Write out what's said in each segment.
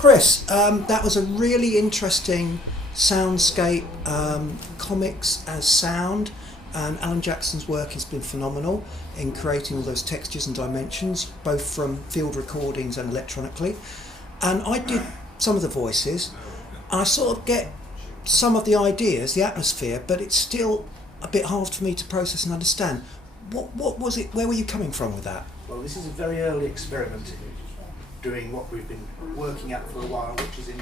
Chris, that was a really interesting soundscape, comics as sound, and Alan Jackson's work has been phenomenal in creating all those textures and dimensions, both from field recordings and electronically. And I did some of the voices. I sort of get some of the ideas, the atmosphere, but it's still a bit hard for me to process and understand. What was it? Where were you coming from with that? Well, this is a very early experiment in doing what we've been working at for a while, which is in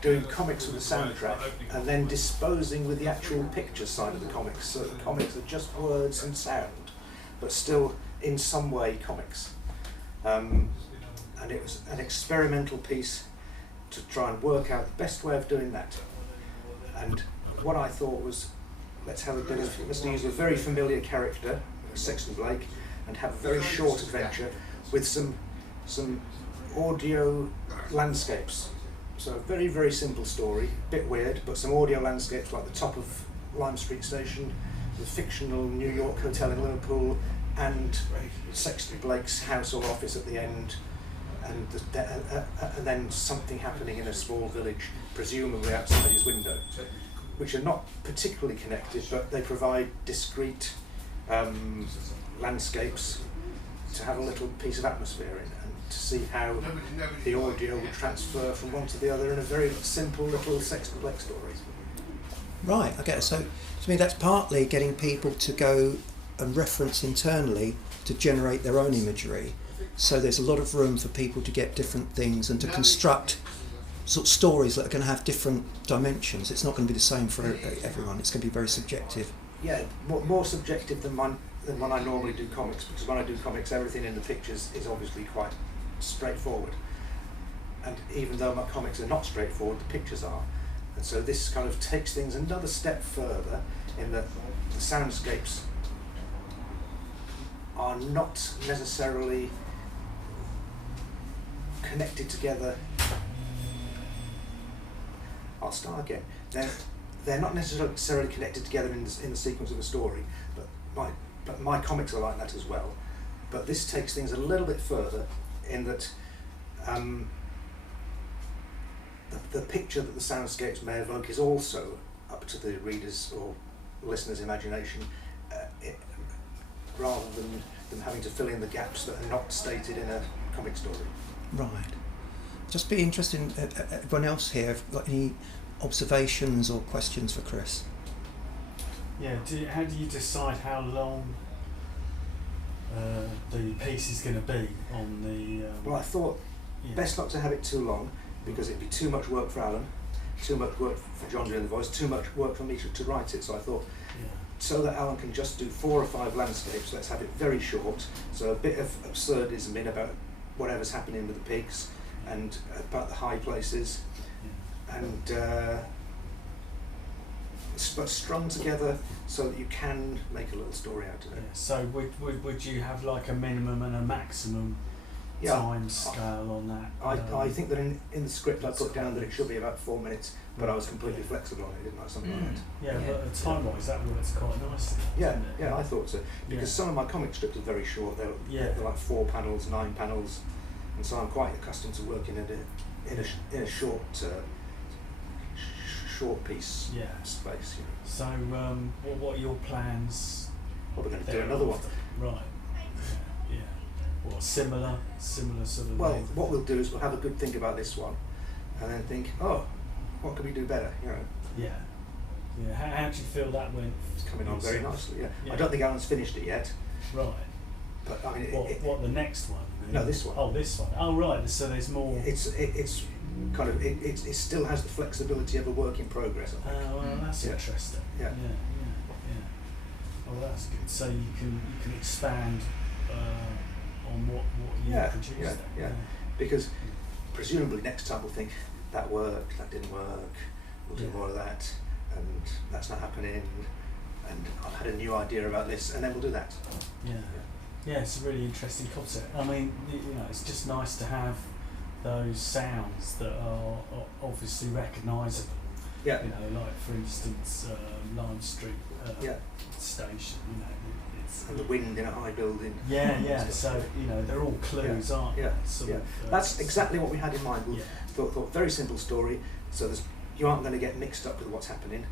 doing comics with a soundtrack and then disposing with the actual picture side of the comics. So the comics are just words and sound, but still in some way comics. And it was an experimental piece to try and work out the best way of doing that. And what I thought was, let's use a very familiar character, Sexton Blake, and have a very short adventure with some audio landscapes. So a very, very simple story, a bit weird, but some audio landscapes like the top of Lime Street Station, the fictional New York hotel in Liverpool, and Sexton Blake's house or office at the end, and then something happening in a small village, presumably outside his window, which are not particularly connected, but they provide discrete landscapes to have a little piece of atmosphere in, and to see how the audio would transfer from one to the other in a very simple little Sexton Blake story. Right, okay, so to me that's partly getting people to go and reference internally to generate their own imagery. So there's a lot of room for people to get different things and to construct sort of stories that are going to have different dimensions. It's not going to be the same for everyone, it's going to be very subjective. Yeah, more subjective than when I normally do comics, because when I do comics everything in the pictures is obviously quite straightforward. And even though my comics are not straightforward, the pictures are. And so this kind of takes things another step further in that the soundscapes are not necessarily connected together. I'll start again. They're not necessarily connected together in the sequence of a story, but my comics are like that as well. But this takes things a little bit further in that the picture that the soundscapes may evoke is also up to the reader's or listener's imagination, rather than them having to fill in the gaps that are not stated in a comic story. Right. Just be interesting, everyone else here, have got any observations or questions for Chris? Yeah, how do you decide how long the piece is going to be on the... Well, I thought best not to have it too long, because it'd be too much work for Alan, too much work for John doing the voice, too much work for me to write it. So I thought, so that Alan can just do 4 or 5 landscapes, let's have it very short, so a bit of absurdism in about whatever's happening with the pigs and about the high places, and but strung together so that you can make a little story out of it. So would you have like a minimum and a maximum time scale on that? I think that in the script I put down that it should be about 4 minutes, but I was completely flexible on it, didn't I? Something like that. Yeah, but time-wise that works quite nicely. Yeah, I thought so. Because some of my comic strips are very short. They're like 4 panels, 9 panels, and so I'm quite accustomed to working in a short piece space. You know. So, what are your plans? Well, we're going to do another one. Right. Yeah. Or similar sort of. Well, what we'll do is we'll have a good think about this one, and then think, what can we do better? You know. Yeah. Yeah. How do you feel that went? It's coming on very nicely. Yeah. I don't think Alan's finished it yet. Right. But I mean, what the next one? No, this one. Oh, this one. Oh, right. So there's more. It's kind of it still has the flexibility of a work in progress. I think. Oh, well, that's interesting. Yeah. Oh, that's good. So you can expand on what you produced. Yeah. Because presumably next time we'll think that worked, that didn't work. We'll do more of that, and that's not happening. And I've had a new idea about this, and then we'll do that. Yeah, it's a really interesting concept. I mean, it's just nice to have those sounds that are obviously recognisable. Yeah. Like for instance, Lime Street Station. Yes. and the wind in a high building. Yeah. So they're all clues, aren't they? Sort of, That's exactly what we had in mind. We thought very simple story. So you aren't going to get mixed up with what's happening,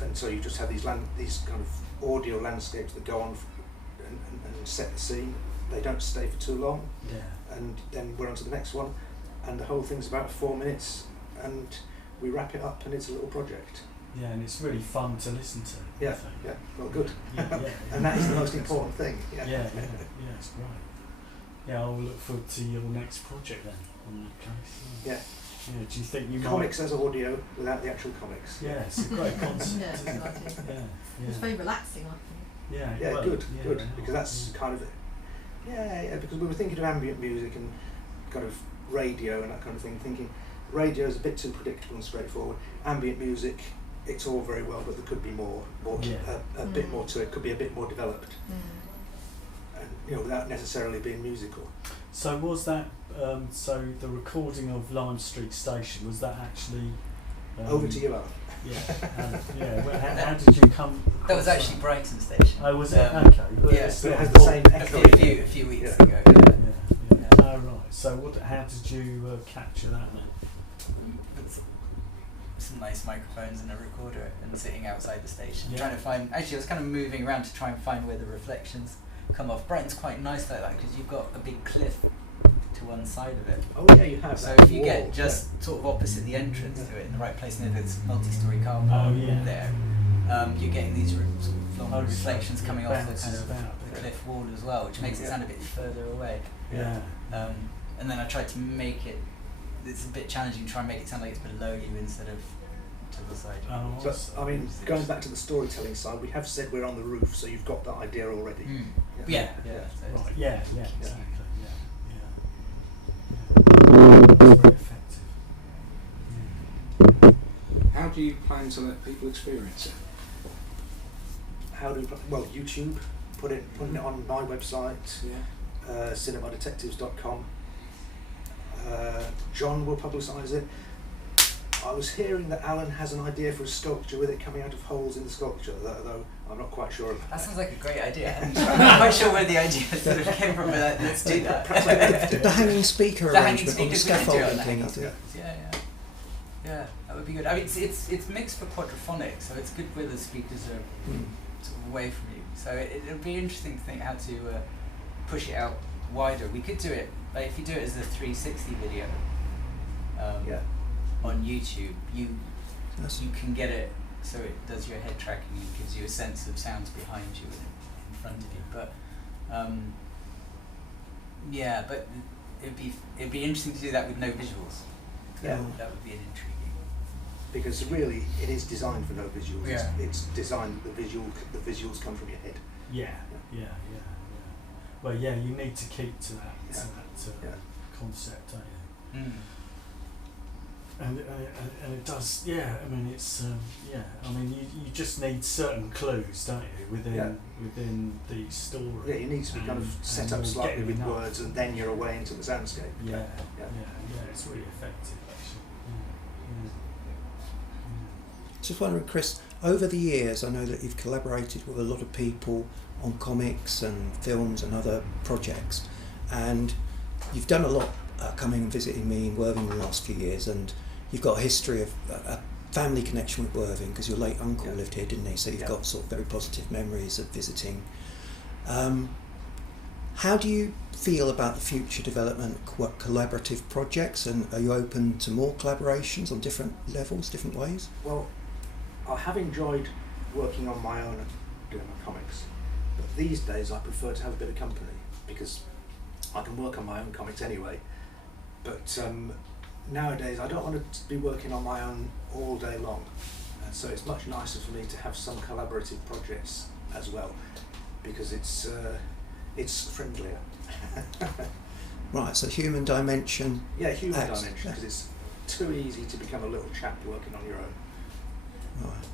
and so you just have these kind of audio landscapes that go on and set the scene. They don't stay for too long. Yeah. And then we're on to the next one, and the whole thing's about 4 minutes, and we wrap it up, and it's a little project. Yeah, and it's really fun to listen to. Yeah. Well, good. Yeah. And that is the most important thing. Yeah, it's great. Yeah, I'll look forward to your next project then, on that case. Yeah. Yeah, do you think you comics as audio without the actual comics? Yeah, it's a great concept. Yeah, exciting. Yeah. It's very relaxing, I think. Yeah, well, good, yeah, because that's kind of because we were thinking of ambient music and kind of radio and that kind of thing, thinking radio is a bit too predictable and straightforward. Ambient music, it's all very well, but there could be more a bit more to it, could be a bit more developed, and without necessarily being musical. So was that so the recording of Lime Street Station, was that actually over to you, Alan? How did you come? That was actually Brighton Station. Oh, was it? Okay. Yeah, so it has the same echo. A few weeks ago. Yeah. Oh, right. So how did you capture that then? With some nice microphones and a recorder and sitting outside the station, Yeah. trying to find. Actually, I was kind of moving around to try and find where the reflections come off. Brighton's quite nice like that because you've got a big cliff to one side of it. Oh yeah, you have. So that if you wall, get just sort of opposite the entrance to it in the right place near this multi-story car park there, you're getting these sort of long reflections coming off the kind of the cliff wall as well, which makes it sound a bit further away. Yeah. And then I tried to make it. It's a bit challenging to try and make it sound like it's below you instead of to the side. Oh, but I mean, going back to the storytelling side, we have said we're on the roof, so you've got that idea already. Yeah. Right. Yeah. Exactly. It's very effective. How do you plan to let people experience it? How do we YouTube, putting it on my website, cinemadetectives.com. John will publicise it. I was hearing that Alan has an idea for a sculpture with it coming out of holes in the sculpture, though I'm not quite sure. That sounds like a great idea. I'm not quite sure where the idea sort of came from, but let's do that. The hanging speaker The hanging arrangement on the speakers, we could do it on scaffolding the thing, I hanging think. speakers, yeah, that would be good. I mean, it's mixed for quadraphonic, so it's good where the speakers are sort of away from you. So it'll be interesting to think how to push it out wider. We could do it, like if you do it as a 360 video on YouTube, you can get it so it does your head tracking and gives you a sense of sounds behind you and in front of you. But but it'd be interesting to do that with no visuals. Yeah. That would be an intriguing. Because really, it is designed for no visuals. Yeah. It's designed the visuals come from your head. Yeah. Well, you need to keep to that concept, don't you? And it does, I mean, it's, I mean, you just need certain clues, don't you, within the story. Yeah, you need to be kind of set up slightly with words, and then you're away into the soundscape. Yeah, it's really effective, actually. Just wondering, Chris, over the years, I know that you've collaborated with a lot of people on comics and films and other projects, and you've done a lot coming and visiting me in Worthing in the last few years, and you've got a history of a family connection with Worthing because your late uncle lived here, didn't he? So you've got sort of very positive memories of visiting. How do you feel about the future development, collaborative projects, and are you open to more collaborations on different levels, different ways? Well, I have enjoyed working on my own and doing my comics, but these days I prefer to have a bit of company because I can work on my own comics anyway. But nowadays I don't want to be working on my own all day long, and so it's much nicer for me to have some collaborative projects as well because it's friendlier. Right, so human dimension. Yeah, human dimension, because it's too easy to become a little chap working on your own. Right.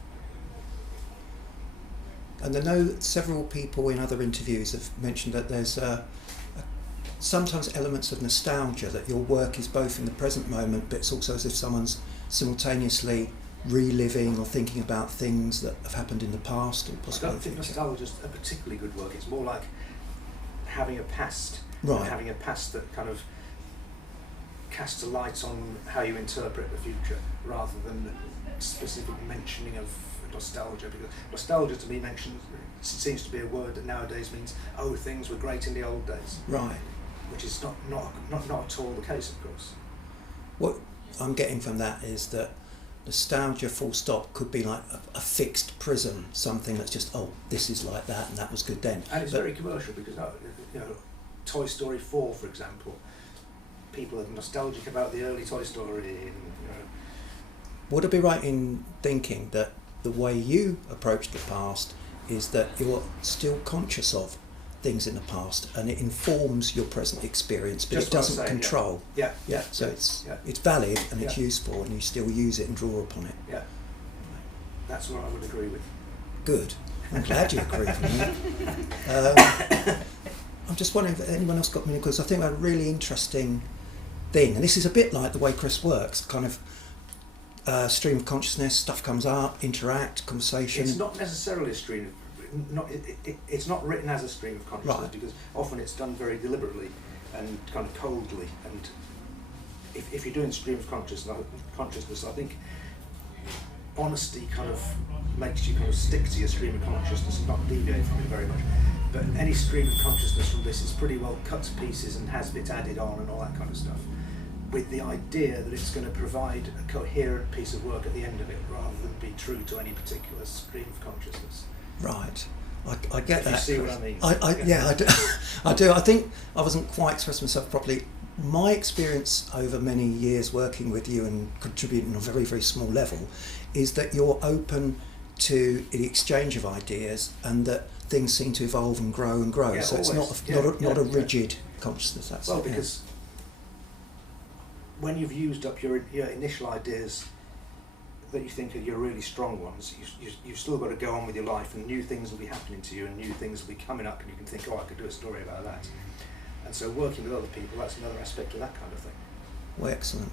And I know several people in other interviews have mentioned that there's sometimes elements of nostalgia, that your work is both in the present moment, but it's also as if someone's simultaneously reliving or thinking about things that have happened in the past or I possibly don't in the think future. nostalgia is a particularly good work. It's more like having a past, Right. and having a past that kind of casts a light on how you interpret the future, rather than specific mentioning of nostalgia. Because nostalgia, to me, seems to be a word that nowadays means, oh, things were great in the old days, Right. which is not at all the case, of course. What I'm getting from that is that nostalgia, full stop, could be like a fixed prism, something that's just, oh, this is like that and that was good then. And it's But- very commercial because, Toy Story 4, for example, people are nostalgic about the early Toy Story, and Would I be right in thinking that the way you approach the past is that you're still conscious of things in the past and it informs your present experience, but Just it what I'm doesn't saying, yeah. control? Yeah. So it's Yeah. it's valid and it's Yeah. useful and you still use it and draw upon it. Yeah, that's what I would agree with. Good. I'm glad you agree with me. I'm just wondering if anyone else got me, because I think a really interesting thing, and this is a bit like the way Chris works, kind of stream of consciousness, stuff comes up, interact, conversation. It's not necessarily a stream. It's not written as a stream of consciousness, Right. because often it's done very deliberately and kind of coldly. And if you're doing stream of consciousness, I think honesty kind of makes you kind of stick to your stream of consciousness and not deviate from it very much. But any stream of consciousness from this is pretty well cut to pieces and has bits added on and all that kind of stuff, with the idea that it's going to provide a coherent piece of work at the end of it, rather than be true to any particular stream of consciousness. Right. I get If that. you see what Chris. I mean. I do. I do. I think I wasn't quite expressing myself properly. My experience over many years working with you and contributing on a very, very small level is that you're open to the exchange of ideas and that things seem to evolve and grow and grow. Yeah, So it's always. not a Yeah. rigid consciousness. That's Well, it, yeah. because when you've used up your initial ideas that you think are your really strong ones, you've still got to go on with your life, and new things will be happening to you and new things will be coming up, and you can think, oh, I could do a story about that. And so working with other people, that's another aspect of that kind of thing. Well, excellent.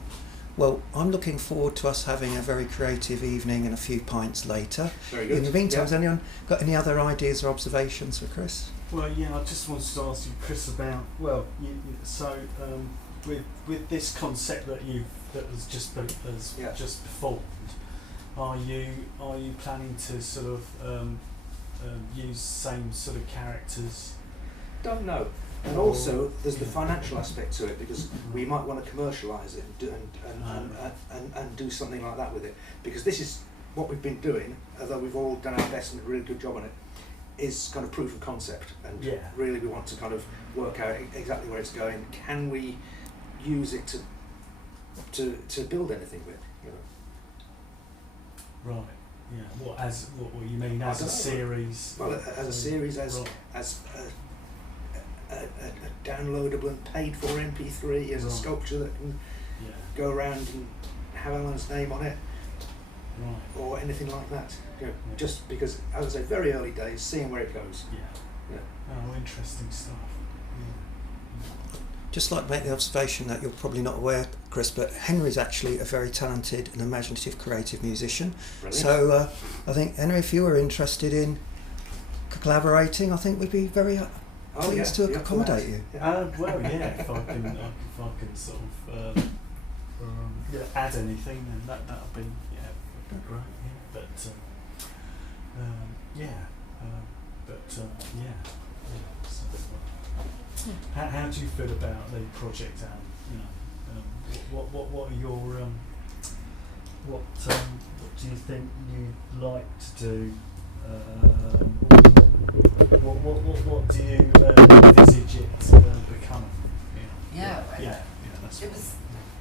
Well, I'm looking forward to us having a very creative evening and a few pints later. Very good. In the meantime, Yeah. has anyone got any other ideas or observations for Chris? Well, yeah, I just wanted to ask you, Chris, about with this concept that has just performed, are you planning to sort of use same sort of characters? Don't know. And also, there's the financial aspect to it, because we might want to commercialise it and do something like that with it. Because this is what we've been doing, although we've all done our best and a really good job on it, is kind of proof of concept. And really we want to kind of work out exactly where it's going. Can we use it to build anything with? Right. Yeah. What you mean as a series? Well, as a series, as a downloadable and paid for MP3, as a sculpture that can go around and have Alan's name on it, or anything like that. Just because, as I say, very early days, seeing where it goes. Oh, interesting stuff. Just like to make the observation that you're probably not aware, Chris, but Henry's actually a very talented and imaginative, creative musician. Brilliant. So I think, Henry, if you were interested in collaborating, I think we'd be very pleased to accommodate you. Well, yeah, if I can sort of add anything, then that'll be great. So, how do you feel about the project, Alan? What are your what do you think you'd like to do? What do you envisage it becoming?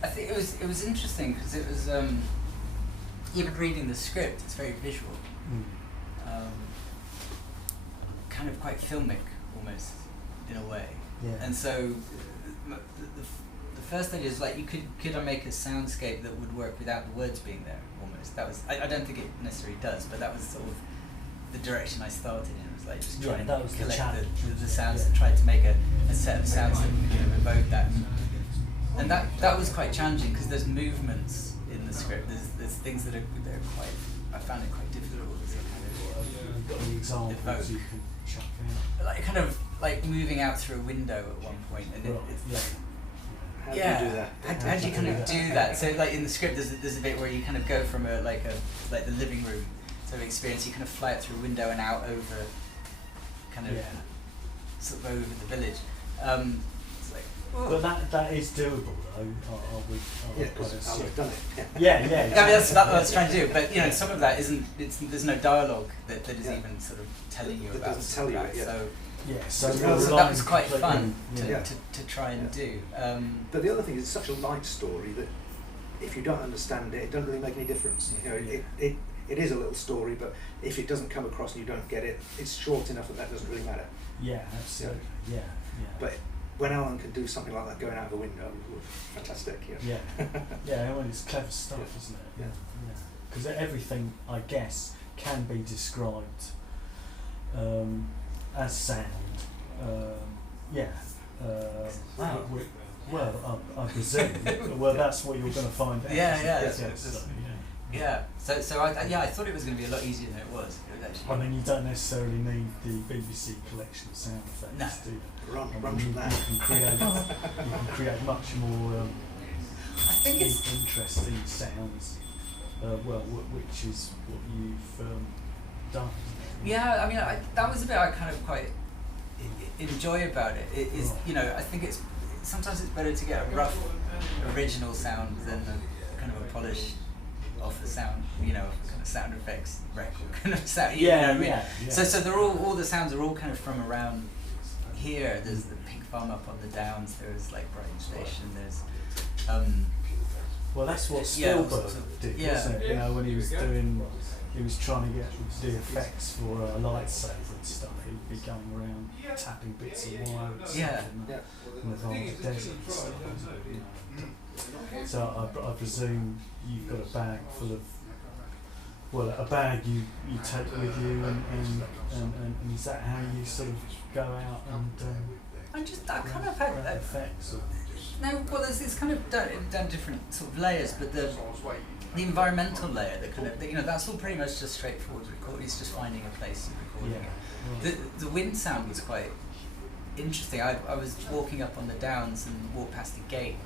I think it was interesting because it was even reading the script, it's very visual, kind of quite filmic almost in a way. And so the first idea is like, could I make a soundscape that would work without the words being there almost? That was I don't think it necessarily does, but that was sort of the direction I started in. It was like just trying to collect the sounds and try to make a set of sounds that would kind of evoke that. And that was quite challenging because there's movements in the script. There's things that are quite. I found it quite difficult to You've got the examples you can chuck out. like kind of like moving out through a window at one point, and How do you do that? How do you kind of do that? So like in the script, there's a bit where you kind of go from like the living room sort of experience. You kind of fly it through a window and out over, kind of sort of over the village. It's like, but that is doable though. Because I've done it. Yeah. I mean, that's what I was trying to do, but you know, some of that isn't. There's no dialogue that is even sort of telling you That about. doesn't tell you it, So so that was quite fun yeah. to try and do. But the other thing is, it's such a light story that if you don't understand it, it doesn't really make any difference. You know, it is a little story, but if it doesn't come across and you don't get it, it's short enough that doesn't really matter. Yeah, absolutely. Yeah. But when Alan can do something like that going out of a window, fantastic. Yeah. Well, it's clever stuff, isn't it? Yeah. Because everything, I guess, can be described as sound. Well, I presume. Well, that's what you're going to find out. So I thought it was going to be a lot easier than it was. Actually. I mean, you don't necessarily need the BBC collection of sound effects, do you? Run from that. You can create much more I think it's interesting sounds. Which is what you've done. Yeah, I mean, that was a bit I kind of quite enjoy about it. It is, you know, I think sometimes it's better to get a rough original sound than a kind of a polished off the sound, you know, kind of sound effects record kind of sound. You know what I mean? So they're all the sounds are all kind of from around here. There's the pig farm up on the downs. There's like Brighton Station. There's well, that's what Spielberg did, wasn't it? You know, when he was trying to get the effects for a lightsaber and stuff. He'd be going around tapping bits of wire in the vast desert and stuff. So I presume you've got a bag full of, a bag you take with you, and is that how you sort of go out and I kind of had that effects? No, well, there's kind of done different sort of layers, but the environmental layer, that kind of, you know, that's all pretty much just straightforward recording. It's just finding a place and recording it. The wind sound was quite interesting. I was walking up on the downs and walked past a gate,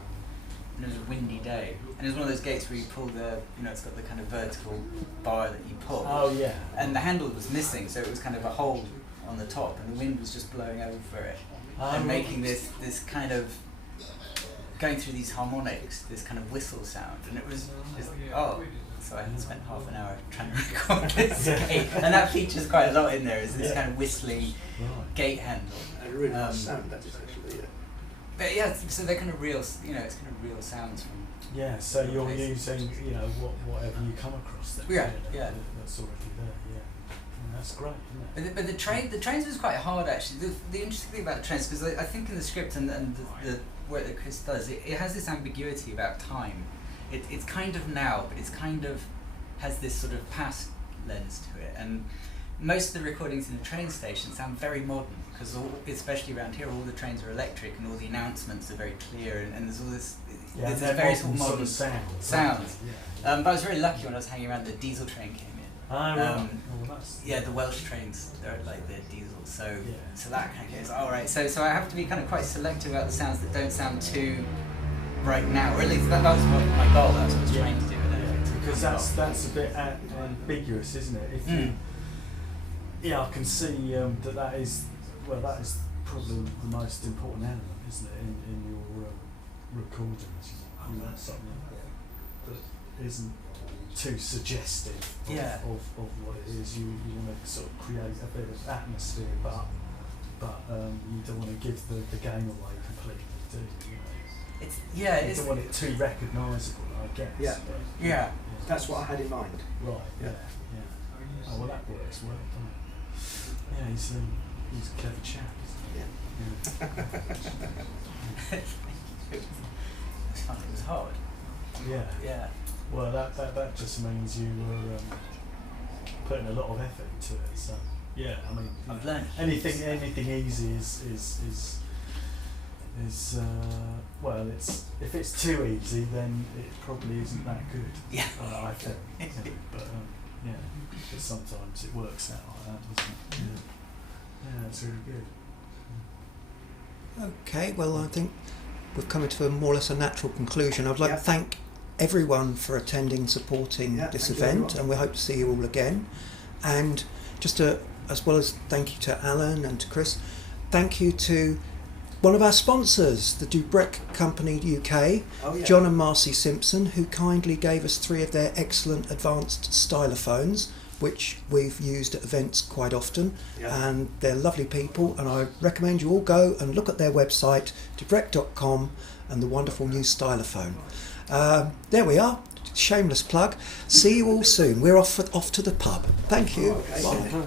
and it was a windy day, and it was one of those gates where you pull it's got the kind of vertical bar that you pull. Oh yeah. And the handle was missing, so it was kind of a hole on the top, and the wind was just blowing over it and making this kind of going through these harmonics, this kind of whistle sound, and it was just so I had spent half an hour trying to record this gate, and that features quite a lot in there. Is this kind of whistling gate handle? A really nice sound that is actually. But yeah, so they're kind of real. You know, it's kind of real sounds from. Yeah, so you're using whatever you come across. That's already there. Yeah, and that's great, isn't it? But the trains was quite hard actually. The interesting thing about the trains, because I think in the script and the work that Chris does, it has this ambiguity about time. It's kind of now, but it's kind of has this sort of past lens to it. And most of the recordings in the train station sound very modern, because especially around here, all the trains are electric and all the announcements are very clear, and there's all this. There's very modern sounds. But I was very lucky when I was hanging around. The diesel train came in. The Welsh trains, they're like they're diesel, so that kind of goes. All right, so I have to be kind of quite selective about the sounds that don't sound too right now, or at least that was what my goal. That's what I was trying to do. Because that's a bit ambiguous, isn't it? If you, I can see that is probably the most important element, isn't it, in your recordings? You want something that isn't too suggestive of what it is. You want to sort of create a bit of atmosphere, but you don't want to give the game away completely, do you? You don't want it too recognisable, I guess. That's what I had in mind. Right. Yeah. Oh well, that works well, doesn't it? Yeah, he's a clever chap, isn't he? It was fun. It was hard. Yeah. Well, that just means you were putting a lot of effort into it. So I mean, I've learned. Anything easy is is well, it's if it's too easy, then it probably isn't that good. Yeah. I think. You know, but yeah, but sometimes it works out like that, doesn't it? Yeah, yeah, it's really good. Okay, well, I think we've come to a more or less a natural conclusion. I'd like to thank everyone for attending, supporting this event, and we hope to see you all again. And just as well as thank you to Alan and to Chris, thank you to one of our sponsors, the Dubrec Company UK, John and Marcy Simpson, who kindly gave us 3 of their excellent advanced stylophones, which we've used at events quite often, and they're lovely people, and I recommend you all go and look at their website, dubrec.com, and the wonderful new stylophone. There we are, shameless plug. See you all soon. We're off to the pub. Thank you. Okay. Bye.